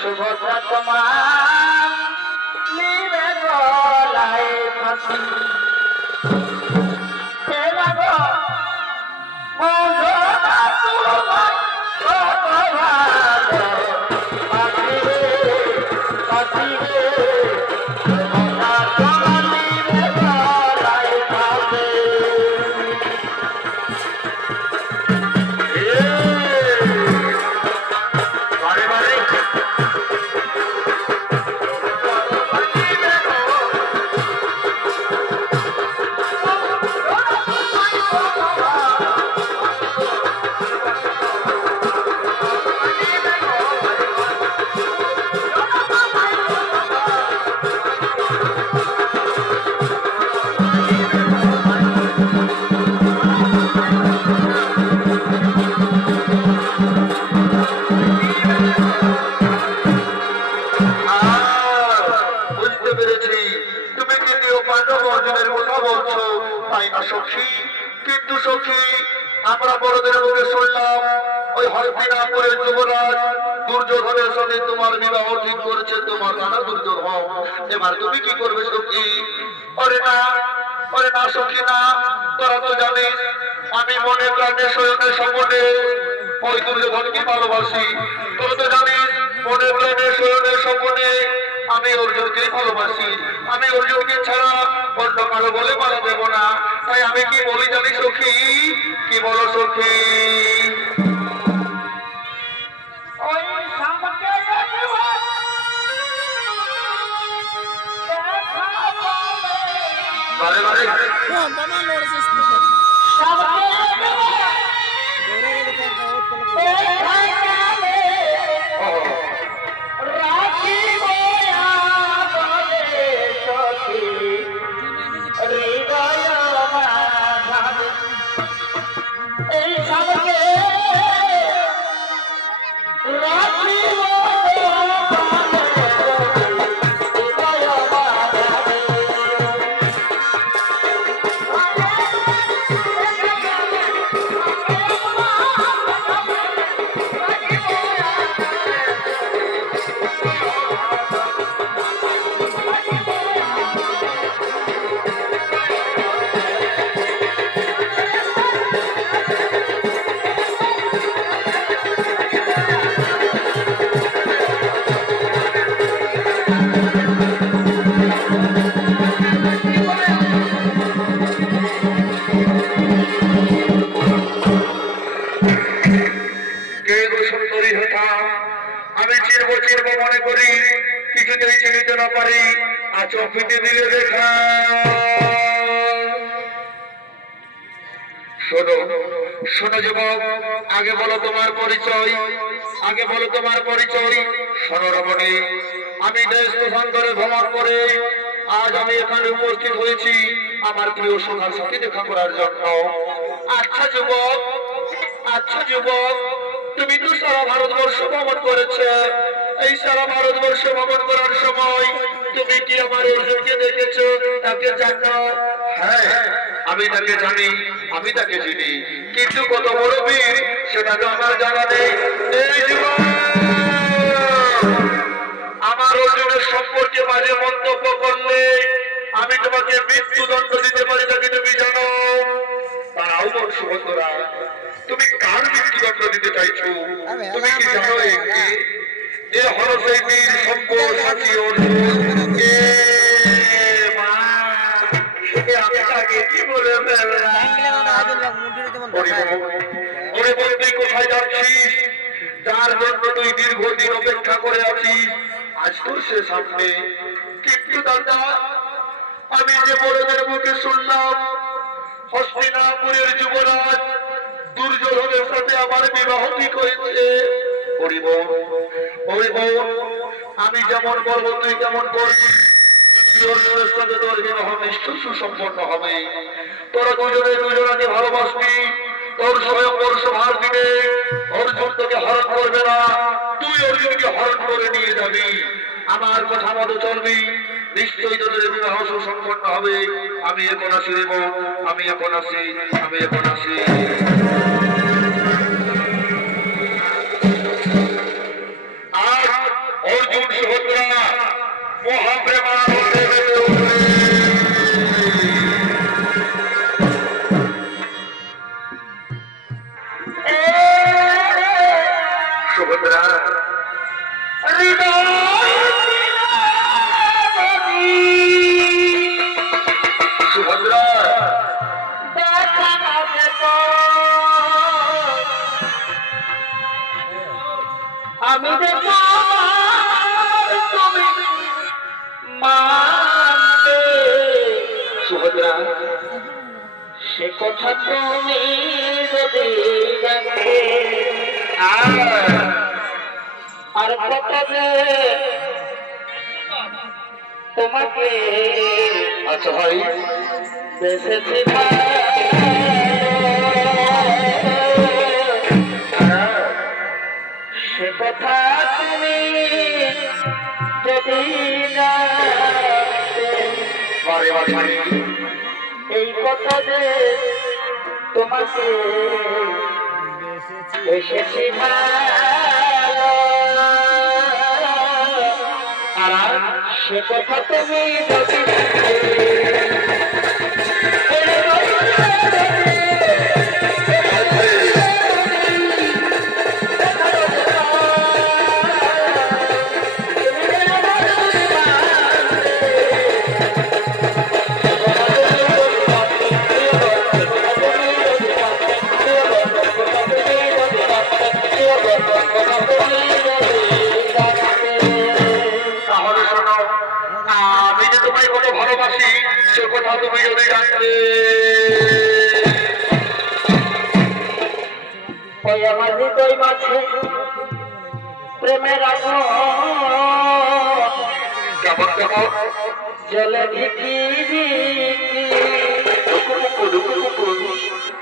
সুভদ্রা তোমার নিবে গলায় ফাঁসি কিন্তু সখী আমরা বড়দের মুখে শুনলাম ওই হস্তিনাপুরের যুবরাজ দুর্যোধনের সাথে তোমার বিবাহ ঠিক করেছে তোমার দাদা দুর্যোধন। এবার তুমি কি করবে সখী? ওরে না সখী না, তোরা তো জানিস আমি মনে প্রাণে শয়নে স্বপনে ওই দুর্যোধনকে ভালোবাসি। তোরা তো জানিস মনে প্রাণে শয়নে স্বপনে আমি অর্জুনকে ভালোবাসি। আমি অর্জুনকে ছাড়া অন্য কারো বলে মারা দেব না। তাই আমি কি বলি জানি সখী? কি বলো সখী? আমি চিরব মনে করি কিছুতেই চিনিতে না পারি আচর ফিটে দিলে দেখা। শোনো শোনো যুবক, আগে বলো তোমার পরিচয়, আগে বলো তোমার পরিচয়। শোনো রমণী, আমি দেশ দেশান্তরে ভ্রমণ করে আজ আমি এখানে উপস্থিত হয়েছি আমার প্রিয় সখার সাথে দেখা করার জন্য। আচ্ছা যুবক, আচ্ছা যুবক, তুমি তো সারা ভারতবর্ষ ভ্রমণ করেছে। এই সারা ভারতবর্ষ ভ্রমণ করার সময় তুমি কি আমার অর্জুনকে দেখেছো? তাকে জানো? হ্যাঁ, আমি তাকে জানি, আমি তাকে চিনি, কিন্তু কত বড় বীর সেটা তো আমার জানা নেই। এই যুবক, আমার অর্জুনের সম্পর্কে বাজে মন্তব্য করলে আমি তোমাকে মৃত্যুদণ্ড দিতে পারি, তাকে তুমি জানো? তারাও বল সুভদ্রা, তুমি কার মৃত্যুদণ্ড দিতে চাইছো? তুমি কি জানো এ হলো সেই বীর শঙ্কর সাথী অর্জুন? আমি তাকে কি বলে ওরে বল, তুই কোথায় যাচ্ছিস? যার জন্য তুই দীর্ঘদিন অপেক্ষা করে আছিস, আজ তোর সে সামনে। কিন্তু দাদা, আমি যে বড়দের মুখে শুনলাম হস্তিনাপুরের যুবরাজ দুর্যোধনের সাথে আমার বিবাহ ঠিক হয়েছে। আমি যেমন বলবো তুই কেমন করবি? অর্জুনের সাথে তোর বিবাহ নিশ্চয় সুসম্পন্ন হবে। তোরা দুজনে দুজনকে ভালোবাসবি, তোর স্বয়ংবর রাজসভার দিনে অর্জুন তোকে হরণ করবে না, তুই অর্জুনকে হরণ করে নিয়ে যাবি। আমার কথা মতো চলবি, নিশ্চয়ই তোদের বিবাহ সুসম্পন্ন হবে। আমি এখন আসি দেব, আমি এখন আসি, আমি এখন আসি। আজ অর্জুন সুভদ্রা মহাপ্রেমার মধ্যে মেতে উঠবে। সুভদ্রা সুভদ্রা আমি দেখো তুমি মানতে, সুভদ্রা সে কথা তুমি যদি জানতে, আর কথা যে তোমাকে আচ্ছা ভাই, বেসেছি সে কথা তুমি যদি জানতে, বারে বারে এই কথা যে তোমাকে এসেছি ভালো, আর সে কথা তুমি যদি তাহলে শোনো, আমি যে তোমায় কত ভালোবাসি সে কথা তুমি যদি জানতে। ওই আমার হৃদয় মাঝে প্রেমের আগুন কেমন কেমন জলে ভিকি ভিকি